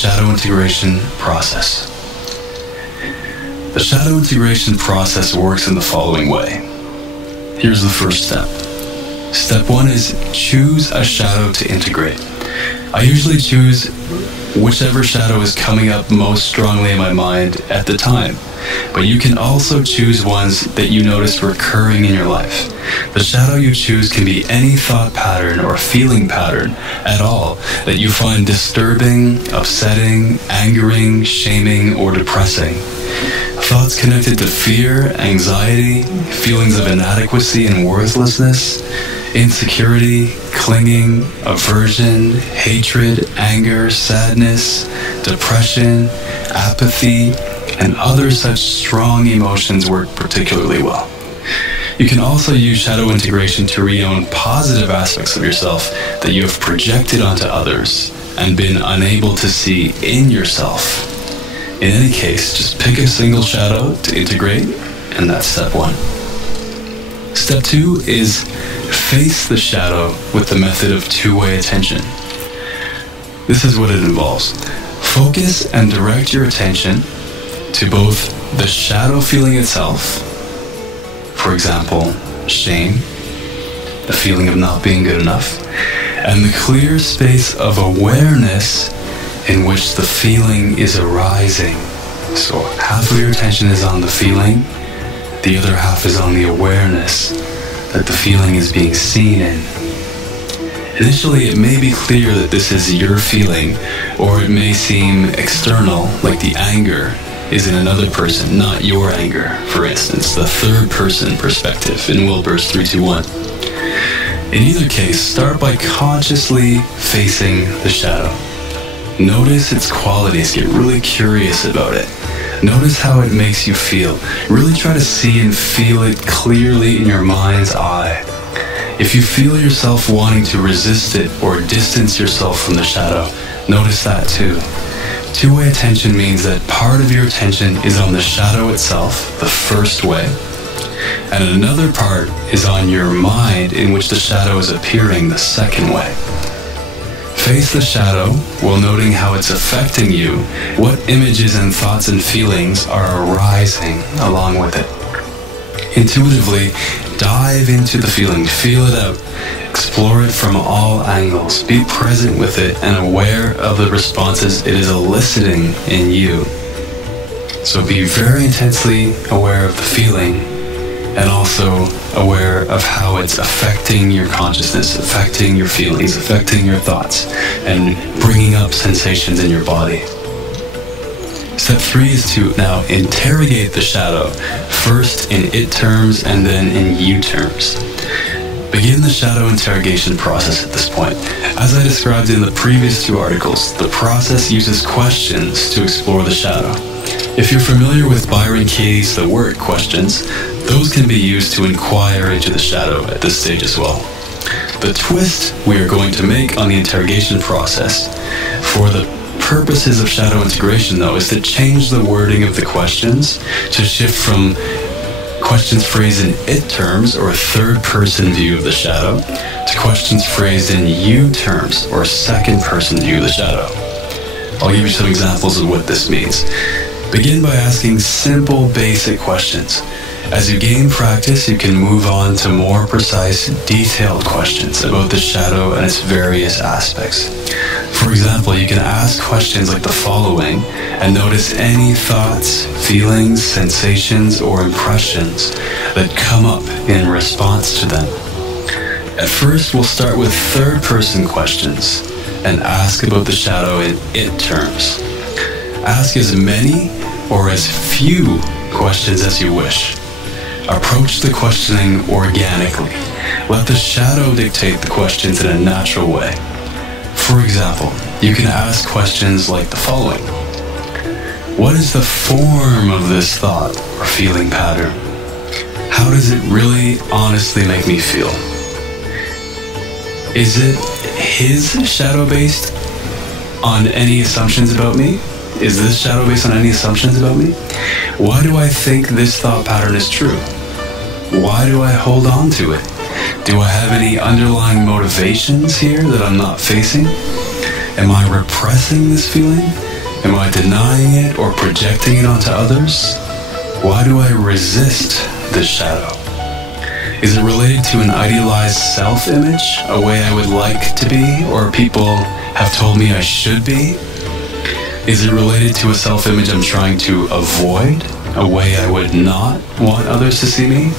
shadow integration process. The shadow integration process works in the following way. Here's the first step. Step 1 is choose a shadow to integrate. I usually choose whichever shadow is coming up most strongly in my mind at the time, but you can also choose ones that you notice recurring in your life. The shadow you choose can be any thought pattern or feeling pattern at all that you find disturbing, upsetting, angering, shaming, or depressing. Thoughts connected to fear, anxiety, feelings of inadequacy and worthlessness, insecurity, clinging, aversion, hatred, anger, sadness, depression, apathy, and other such strong emotions work particularly well. You can also use shadow integration to re-own positive aspects of yourself that you have projected onto others and been unable to see in yourself. In any case, just pick a single shadow to integrate, and that's step 1. Step 2 is face the shadow with the method of two-way attention. This is what it involves. Focus and direct your attention to both the shadow feeling itself, for example, shame, the feeling of not being good enough, and the clear space of awareness in which the feeling is arising. So half of your attention is on the feeling, the other half is on the awareness that the feeling is being seen in. Initially, it may be clear that this is your feeling, or it may seem external, like the anger is in another person, not your anger, for instance, the third person perspective in Wilber's 3-2-1. In either case, start by consciously facing the shadow. Notice its qualities, get really curious about it. Notice how it makes you feel. Really try to see and feel it clearly in your mind's eye. If you feel yourself wanting to resist it or distance yourself from the shadow, notice that too. Two-way attention means that part of your attention is on the shadow itself, the first way, and another part is on your mind in which the shadow is appearing, the second way. Face the shadow while noting how it's affecting you, what images and thoughts and feelings are arising along with it. Intuitively, dive into the feeling, feel it out, explore it from all angles, be present with it and aware of the responses it is eliciting in you. So be very intensely aware of the feeling and also aware of how it's affecting your consciousness, affecting your feelings, affecting your thoughts, and bringing up sensations in your body. Step 3 is to now interrogate the shadow, first in it terms and then in you terms. Begin the shadow interrogation process at this point. As I described in the previous 2 articles, the process uses questions to explore the shadow. If you're familiar with Byron Katie's The Word questions, those can be used to inquire into the shadow at this stage as well. The twist we are going to make on the interrogation process for the purposes of shadow integration, though, is to change the wording of the questions to shift from questions phrased in it terms, or third-person view of the shadow, to questions phrased in you terms, or second-person view of the shadow. I'll give you some examples of what this means. Begin by asking simple, basic questions. As you gain practice, you can move on to more precise, detailed questions about the shadow and its various aspects. For example, you can ask questions like the following and notice any thoughts, feelings, sensations, or impressions that come up in response to them. At first, we'll start with third-person questions and ask about the shadow in it terms. Ask as many or as few questions as you wish. Approach the questioning organically. Let the shadow dictate the questions in a natural way. For example, you can ask questions like the following. What is the form of this thought or feeling pattern? How does it really honestly make me feel? Is it his shadow based on any assumptions about me? Is this shadow based on any assumptions about me? Why do I think this thought pattern is true? Why do I hold on to it? Do I have any underlying motivations here that I'm not facing? Am I repressing this feeling? Am I denying it or projecting it onto others? Why do I resist this shadow? Is it related to an idealized self-image, a way I would like to be, or people have told me I should be? Is it related to a self-image I'm trying to avoid, a way I would not want others to see me?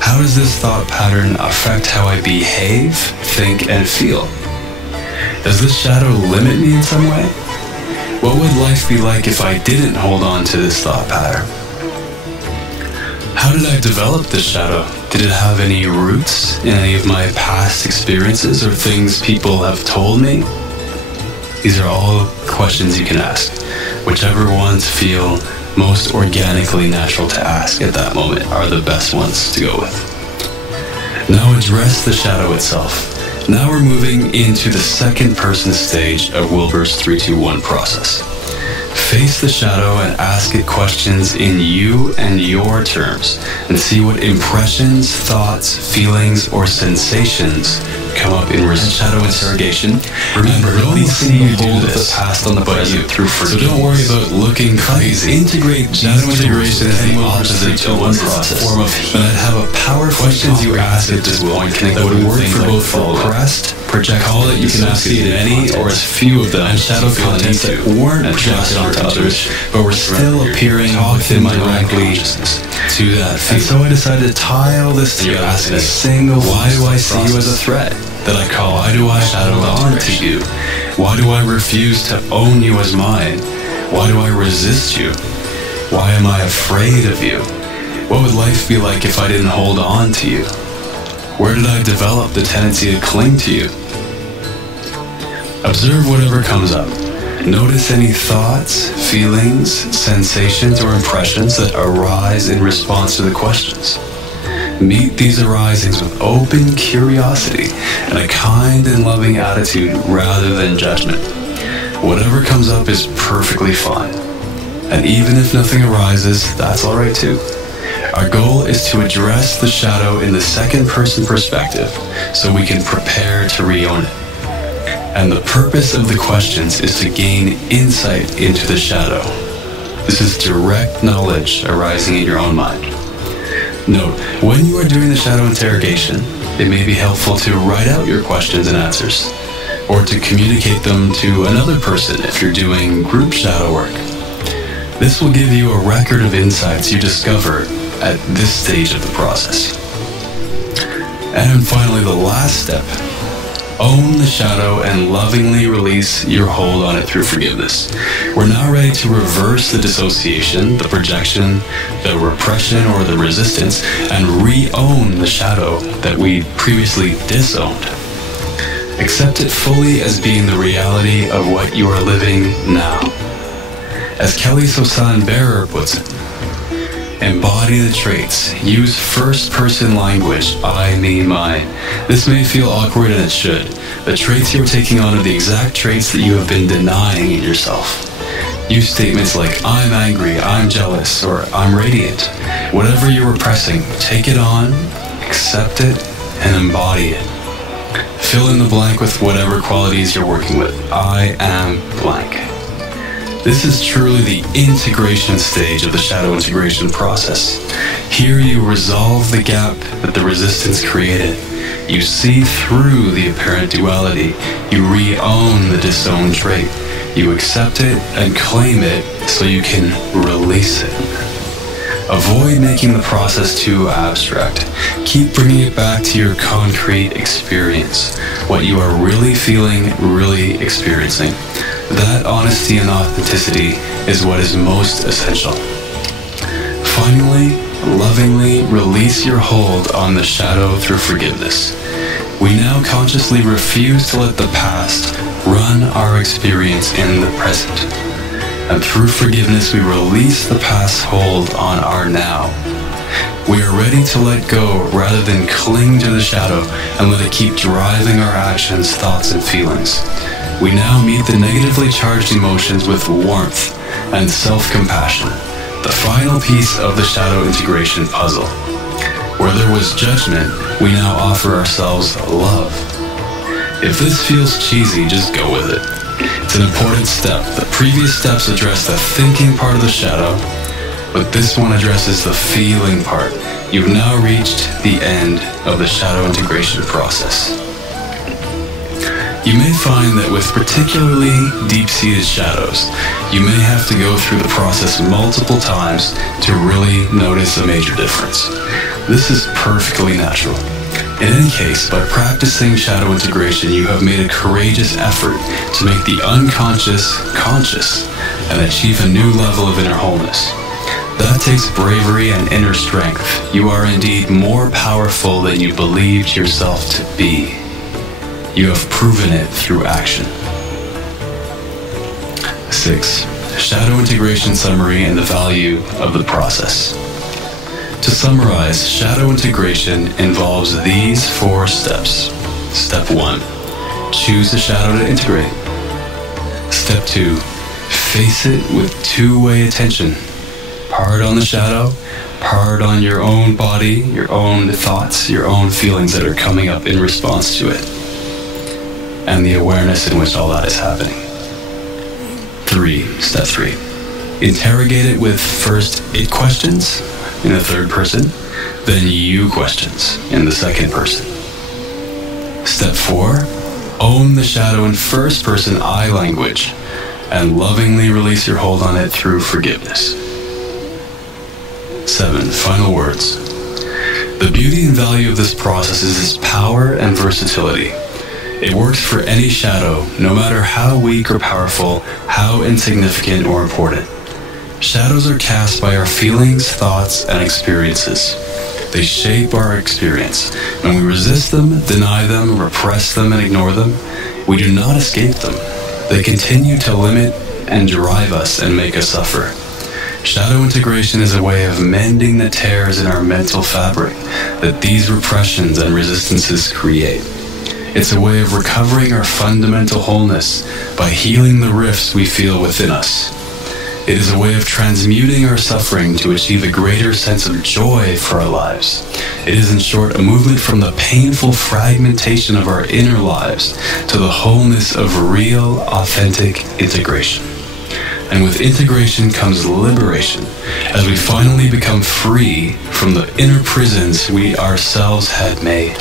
How does this thought pattern affect how I behave, think, and feel? Does this shadow limit me in some way? What would life be like if I didn't hold on to this thought pattern? How did I develop this shadow? Did it have any roots in any of my past experiences or things people have told me? These are all questions you can ask. Whichever ones feel most organically natural to ask at that moment are the best ones to go with. Now address the shadow itself. Now we're moving into the second person stage of Wilber's 3-2-1 process. Face the shadow and ask it questions in you and your terms, and see what impressions, thoughts, feelings, or sensations come up in shadow interrogation. Remember, nobody see you do this past on the present through forgiveness. So don't worry about looking crazy. Integrate shadow integration as the opposite to one process. Form of heat. But have a powerful questions you ask at this point that would work for both repressed, project, call it, you can ask it in any or as few of them, and shadow contents that weren't projected onto others, but were still appearing within my directly to that feeling. And so I decided to tie all this together. Ask a single, why do I see you as a threat? That I call, why do I hold on to you? Why do I refuse to own you as mine? Why do I resist you? Why am I afraid of you? What would life be like if I didn't hold on to you? Where did I develop the tendency to cling to you? Observe whatever comes up. Notice any thoughts, feelings, sensations, or impressions that arise in response to the questions. Meet these arisings with open curiosity and a kind and loving attitude rather than judgment. Whatever comes up is perfectly fine. And even if nothing arises, that's alright too. Our goal is to address the shadow in the second person perspective so we can prepare to re-own it. And the purpose of the questions is to gain insight into the shadow. This is direct knowledge arising in your own mind. Note, when you are doing the shadow interrogation, it may be helpful to write out your questions and answers, or to communicate them to another person if you're doing group shadow work. This will give you a record of insights you discover at this stage of the process. And finally, the last step. Own the shadow and lovingly release your hold on it through forgiveness. We're now ready to reverse the dissociation, the projection, the repression, or the resistance, and re-own the shadow that we previously disowned. Accept it fully as being the reality of what you are living now. As Kelly Sosan Bearer puts it, embody the traits. Use first-person language, I, me, mine. This may feel awkward, and it should. The traits you're taking on are the exact traits that you have been denying in yourself. Use statements like, I'm angry, I'm jealous, or I'm radiant. Whatever you're repressing, take it on, accept it, and embody it. Fill in the blank with whatever qualities you're working with. I am blank. This is truly the integration stage of the shadow integration process. Here you resolve the gap that the resistance created. You see through the apparent duality. You re-own the disowned trait. You accept it and claim it so you can release it. Avoid making the process too abstract. Keep bringing it back to your concrete experience, what you are really feeling, really experiencing. That honesty and authenticity is what is most essential. Finally, lovingly release your hold on the shadow through forgiveness. We now consciously refuse to let the past run our experience in the present. And through forgiveness, we release the past hold on our now. We are ready to let go rather than cling to the shadow and let it keep driving our actions, thoughts, and feelings. We now meet the negatively charged emotions with warmth and self-compassion, the final piece of the shadow integration puzzle. Where there was judgment, we now offer ourselves love. If this feels cheesy, just go with it. It's an important step. The previous steps address the thinking part of the shadow, but this one addresses the feeling part. You've now reached the end of the shadow integration process. You may find that with particularly deep-seated shadows, you may have to go through the process multiple times to really notice a major difference. This is perfectly natural. In any case, by practicing shadow integration, you have made a courageous effort to make the unconscious conscious and achieve a new level of inner wholeness. That takes bravery and inner strength. You are indeed more powerful than you believed yourself to be. You have proven it through action. 6. Shadow integration summary and the value of the process. To summarize, shadow integration involves these 4 steps. Step 1. Choose a shadow to integrate. Step 2. Face it with two-way attention. Part on the shadow, part on your own body, your own thoughts, your own feelings that are coming up in response to it, and the awareness in which all that is happening. Step 3. Interrogate it with first it questions in the third person, then you questions in the second person. Step 4. Own the shadow in first person I language and lovingly release your hold on it through forgiveness. 7. Final words. The beauty and value of this process is its power and versatility. It works for any shadow, no matter how weak or powerful, how insignificant or important. Shadows are cast by our feelings, thoughts, and experiences. They shape our experience. When we resist them, deny them, repress them, and ignore them, we do not escape them. They continue to limit and drive us and make us suffer. Shadow integration is a way of mending the tears in our mental fabric that these repressions and resistances create. It's a way of recovering our fundamental wholeness by healing the rifts we feel within us. It is a way of transmuting our suffering to achieve a greater sense of joy for our lives. It is, in short, a movement from the painful fragmentation of our inner lives to the wholeness of real, authentic integration. And with integration comes liberation, as we finally become free from the inner prisons we ourselves had made.